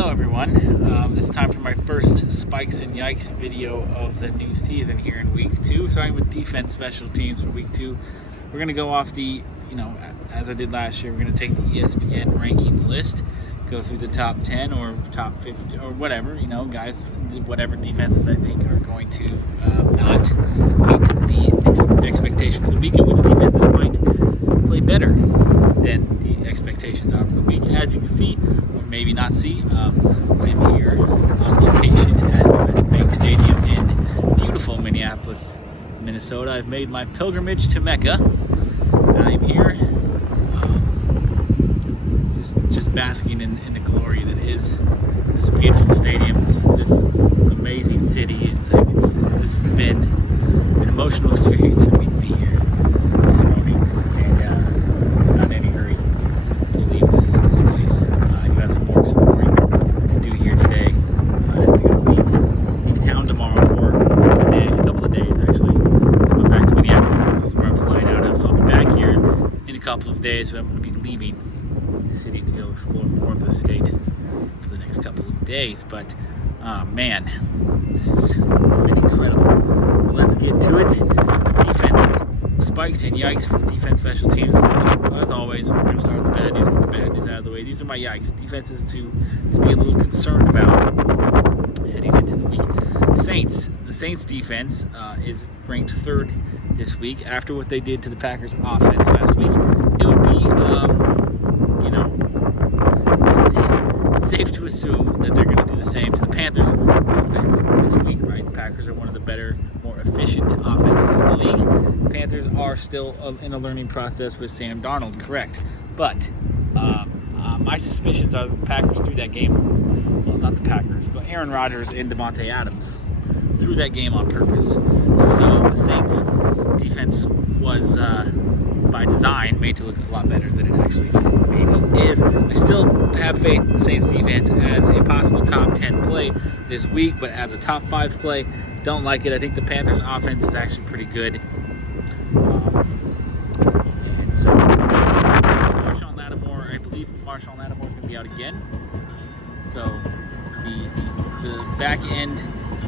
Hello everyone, this is time for my first Spikes and Yikes video of the new season here in week 2, starting with defense special teams for week 2. We're going to go off the, as I did last year, we're going to take the ESPN rankings list, go through the top 10 or top 50 or whatever, guys, whatever defenses I think are going to not meet the expectation for the week, and which defenses might play better than the expectations are for the week. As you can see, or maybe not see, I'm here on location at USBANK Stadium in beautiful Minneapolis, Minnesota. I've made my pilgrimage to Mecca, and I'm here just basking in the glory that is this beautiful stadium, this amazing city. This has been an emotional experience for me to be here this morning, and I'm not in any hurry to leave this place. I do have some more exploring to do here today, as I'm going to leave town tomorrow for a couple of days actually. I'll go back to Minneapolis. This is where I'm flying out of, so I'll be back here in a couple of days, but I'm going to be leaving the city to go explore more of the state for the next couple of days. But man, this has been incredible. But let's get to it. Defenses, spikes and yikes for defense special teams. As always, we're going to start with the bad news, get the bad news out of the way. These are my yikes. Defenses to be a little concerned about heading into the week. The Saints defense is ranked 3rd this week after what they did to the Packers offense last week. It would be it's safe to assume that they're going to do the same to the Panthers offense this week, right? The Packers are one of the better, more efficient offenses in the league. The Panthers are still in a learning process with Sam Darnold, correct? But my suspicions are that the Packers threw that game, well, not the Packers, but Aaron Rodgers and Devontae Adams threw that game on purpose. So the Saints defense was by design made to look a lot better than it actually maybe is. I still have faith in the Saints defense as a possible top 10 play this week, but as a top 5 play, don't like it. I think the Panthers offense is actually pretty good. And so Marshawn Lattimore, I believe Marshawn Lattimore is going to be out again. So the back end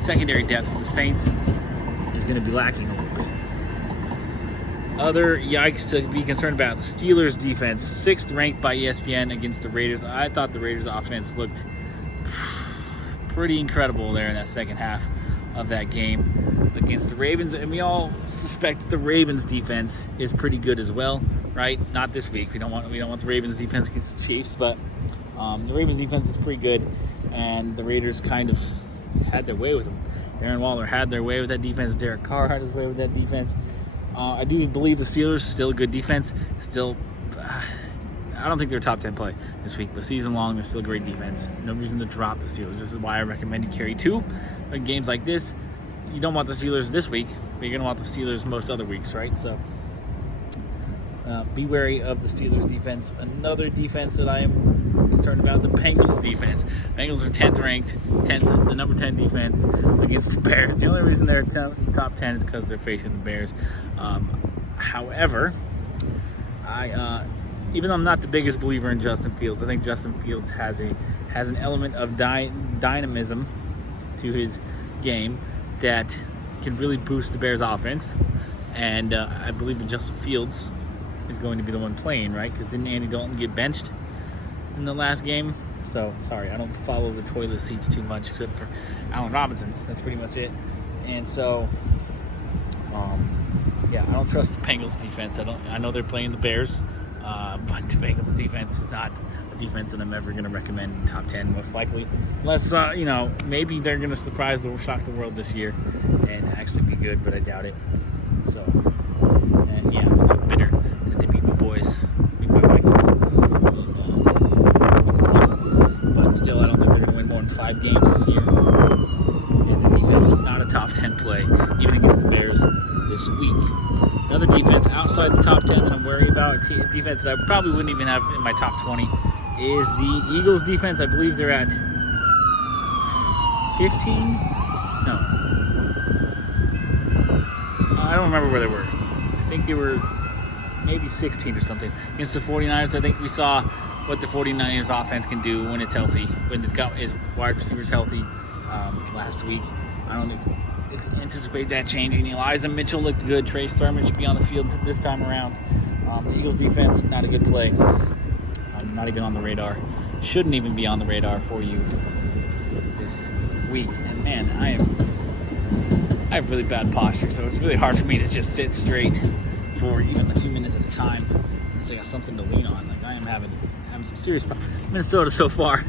secondary depth for the Saints is going to be lacking a little bit. Other yikes to be concerned about: the Steelers defense, 6th ranked by ESPN against the Raiders. I thought the Raiders offense looked pretty incredible there in that second half of that game against the Ravens, and we all suspect that the Ravens defense is pretty good as well, right? Not this week. We don't want the Ravens defense against the Chiefs, but the Ravens defense is pretty good, and the Raiders kind of had their way with them. Darren Waller had their way with that defense. Derek Carr had his way with that defense. I do believe the Steelers still a good defense. Still, I don't think they're a top 10 play this week, but season long, they're still a great defense. No reason to drop the Steelers. This is why I recommend you carry 2 in games like this. You don't want the Steelers this week, but you're going to want the Steelers most other weeks, right? So be wary of the Steelers defense. Another defense that I am concerned about, the Bengals defense. Bengals are 10th ranked, the number 10 defense against the Bears. The only reason they're top 10 is because they're facing the Bears. However, even though I'm not the biggest believer in Justin Fields, I think Justin Fields has an element of dynamism to his game that can really boost the Bears offense. And I believe that Justin Fields is going to be the one playing, right? Because didn't Andy Dalton get benched in the last game? So, sorry, I don't follow the toilet seats too much except for Allen Robinson. That's pretty much it. And so, I don't trust the Bengals defense. I know they're playing the Bears, but the Bengals defense is not a defense that I'm ever going to recommend in top 10, most likely. Unless, maybe they're going to shock the world this year and actually be good, but I doubt it. So, and I'm a little bitter that they beat my Vikings. But still, I don't think they're going to win more than 5 games this year. And the defense is not a top 10 play, even against the Bears this week. Another defense outside the top 10 that I'm worried about, a defense that I probably wouldn't even have in my top 20, is the Eagles defense. I believe they're at 15? No. I don't remember where they were. I think they were maybe 16 or something. Against the 49ers, I think we saw what the 49ers offense can do when it's healthy, when it's got his wide receivers healthy last week. I don't anticipate that changing. Elijah Mitchell looked good. Trey Sermon should be on the field this time around. The Eagles defense, not a good play. Not even on the radar. Shouldn't even be on the radar for you this week. And man, I have really bad posture, so it's really hard for me to just sit straight for even a few minutes at a time unless I got something to lean on. Like I am having some serious problems. Minnesota so far,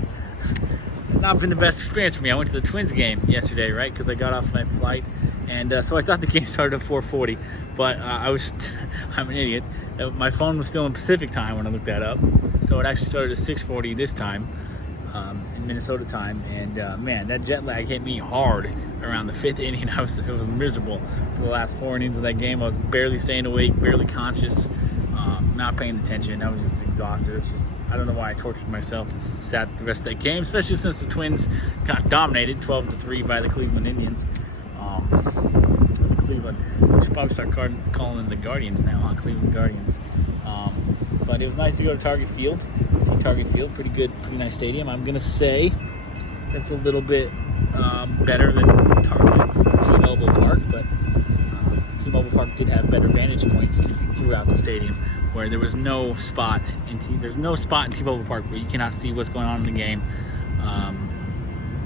not been the best experience for me. I went to the Twins game yesterday, right? Because I got off my flight, and so I thought the game started at 4:40, but I'm an idiot. My phone was still in Pacific time when I looked that up, so it actually started at 6:40 this time in Minnesota time. And man, that jet lag hit me hard around the 5th inning. It was miserable for the last 4 innings of that game. I was barely staying awake, barely conscious, not paying attention. I was just exhausted. It's just, I don't know why I tortured myself and sat the rest of that game, especially since the Twins got dominated 12-3 by the Cleveland Indians. Cleveland, we should probably start calling them the Guardians now, huh? Cleveland Guardians. But it was nice to go to Target Field. See Target Field, pretty good, pretty nice stadium. I'm gonna say that's a little bit better than T-Mobile Park, but T-Mobile Park did have better vantage points throughout the stadium, where there was no spot there's no spot in T-Mobile Park where you cannot see what's going on in the game,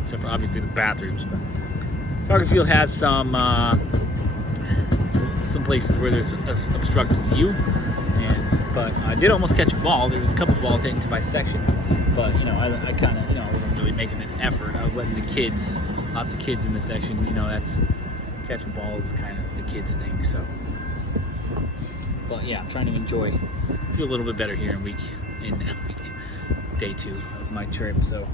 except for obviously the bathrooms. But Target Field has some places where there's obstructed view, but I did almost catch a ball. There was a couple balls hit into my section, but I kind of I wasn't really making an effort. I was letting the kids, lots of kids in the section. That's catching balls is kind of the kids thing. So, but yeah, I'm trying to feel a little bit better here in day 2 of my trip. So.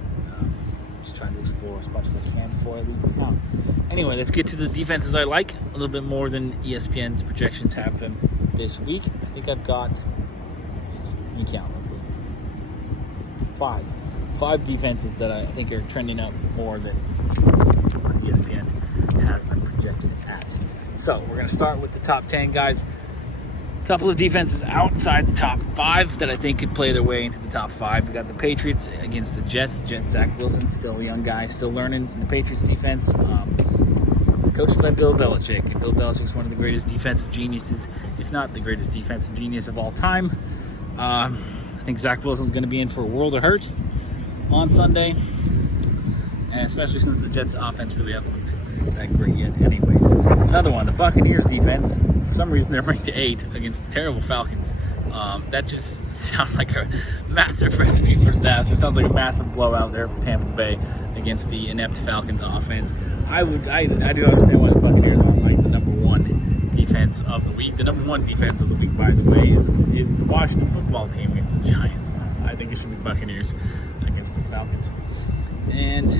Just trying to explore as much as I can before I leave town. Anyway, let's get to the defenses I like a little bit more than ESPN's projections have them this week. I think I've got, let me count real quick, 5 defenses that I think are trending up more than ESPN has them projected at. So we're going to start with the top 10 guys. A couple of defenses outside the top 5 that I think could play their way into the top 5. We got the Patriots against the Jets. Zach Wilson, still a young guy, still learning in the Patriots defense. He's coached by Bill Belichick, and Bill Belichick's one of the greatest defensive geniuses, if not the greatest defensive genius of all time. I think Zach Wilson's going to be in for a world of hurt on Sunday, and especially since the Jets' offense really hasn't looked that great yet. Anyways, another one, the Buccaneers defense. For some reason, they're ranked to 8 against the terrible Falcons. That just sounds like a massive recipe for disaster. Sounds like a massive blowout there for Tampa Bay against the inept Falcons offense. I do understand why the Buccaneers aren't like the number 1 defense of the week. The number 1 defense of the week, by the way, is the Washington football team against the Giants. I think it should be Buccaneers against the Falcons. And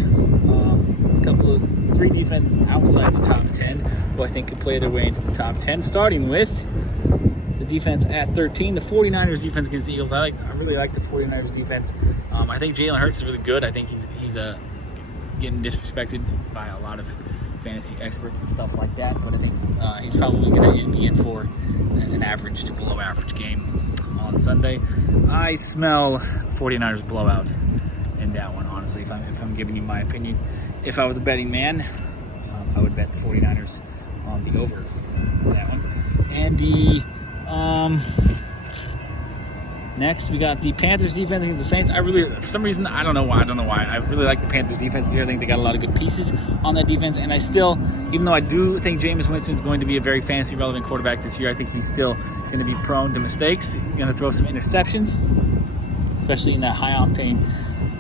a 3 defenses outside the top 10 who I think could play their way into the top 10, starting with the defense at 13, the 49ers defense against the Eagles. I really like the 49ers defense. I think Jalen Hurts is really good. I think he's getting disrespected by a lot of fantasy experts and stuff like that, but I think he's probably going to be in for an average to below average game on Sunday. I smell 49ers blowout in that one, honestly, if I'm giving you my opinion. If I was a betting man, I would bet the 49ers on the over on that one. And the next we got the Panthers defense against the Saints. For some reason, I don't know why. I really like the Panthers defense here. I think they got a lot of good pieces on that defense. And I still, even though I do think Jameis Winston is going to be a very fantasy relevant quarterback this year, I think he's still going to be prone to mistakes. He's going to throw some interceptions, especially in that high octane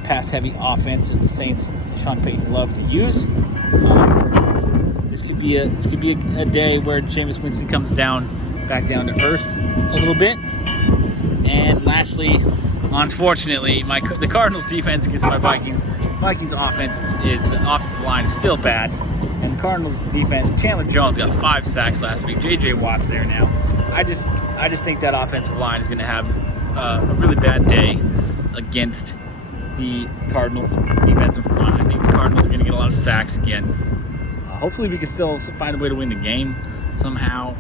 pass-heavy offense that the Saints, Sean Payton, love to use. This could be a day where Jameis Winston comes back down to earth a little bit. And lastly, unfortunately, the Cardinals' defense against my Vikings. Vikings' offensive line is still bad, and the Cardinals' defense. Chandler Jones got 5 sacks last week. J.J. Watt's there now. I just think that offensive line is going to have a really bad day against the Cardinals' defensive front. I think the Cardinals are going to get a lot of sacks again. Hopefully we can still find a way to win the game somehow.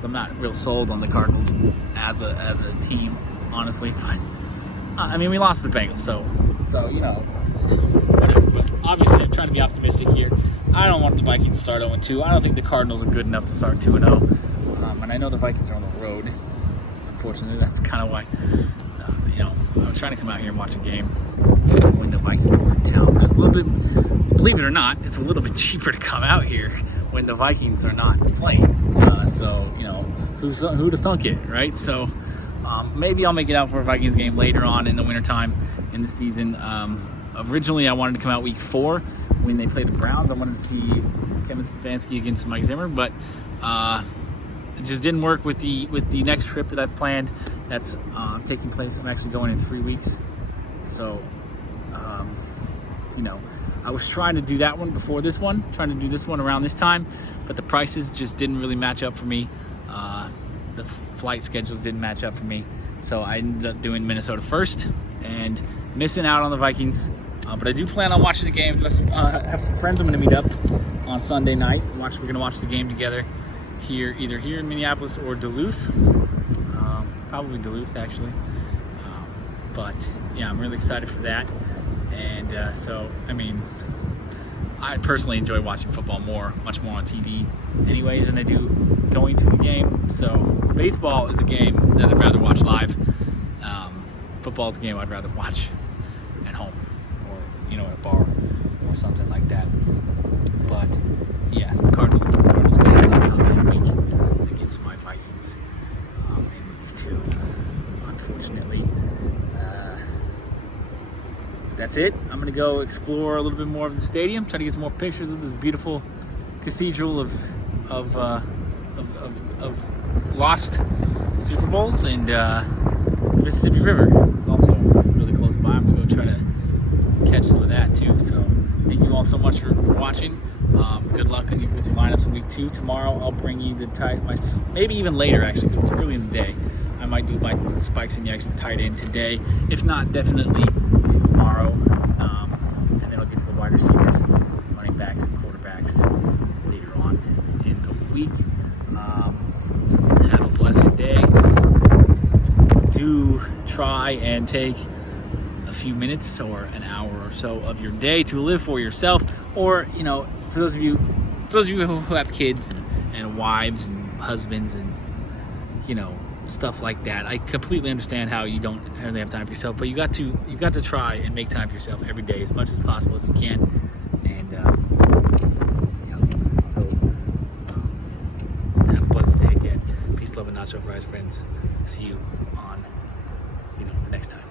So I'm not real sold on the Cardinals as a team honestly. But I mean, we lost to the Bengals, so you know, whatever. But obviously, I'm trying to be optimistic here. I don't want the Vikings to start 0-2. I don't think the Cardinals are good enough to start 2-0. And I know the Vikings are on the road. Unfortunately, that's kind of why, you know, I was trying to come out here and watch a game when the Vikings were in town. It's a little bit, believe it or not, it's a little bit cheaper to come out here when the Vikings are not playing. So, you know, who'd have thunk it, right? So, maybe I'll make it out for a Vikings game later on in the wintertime in the season. Originally, I wanted to come out week 4 when they played the Browns. I wanted to see Kevin Stefanski against Mike Zimmer, but it just didn't work with the next trip that I've planned. That's taking place. I'm actually going in 3 weeks. So, you know, I was trying to do that one before this one, trying to do this one around this time, but the prices just didn't really match up for me. The flight schedules didn't match up for me. So I ended up doing Minnesota first and missing out on the Vikings. But I do plan on watching the game. I have some friends I'm going to meet up on Sunday night. We're going to watch the game together here, either here in Minneapolis or Duluth. Probably Duluth, actually. But yeah, I'm really excited for that. And so, I mean, I personally enjoy watching football much more on TV anyways than I do going to the game. So baseball is a game that I'd rather watch live. Football is a game I'd rather watch at home or, you know, at a bar or something like that. But yes, the Cardinals got a knockout week against my Vikings in week 2, unfortunately. That's it. I'm going to go explore a little bit more of the stadium, try to get some more pictures of this beautiful cathedral of lost Super Bowls, and the Mississippi River, also really close by. I'm going to go try to catch some of that too. So thank you all so much for watching. Good luck with your lineups in week 2. Tomorrow I'll bring you maybe even later actually, because it's early in the day. I might do my spikes and yikes for tight end today. If not, definitely tomorrow. And then I'll get to the wide receivers, running backs, and quarterbacks later on in the week. Have a blessed day. Do try and take a few minutes or an hour or so of your day to live for yourself, or, you know, for those of you who have kids and wives and husbands and, you know, stuff like that. I completely understand how you don't really have time for yourself, but you've got to try and make time for yourself every day as much as possible as you can. And yeah, so have a blessed day again. Peace, love, and nacho fries, friends. See you on, the next time.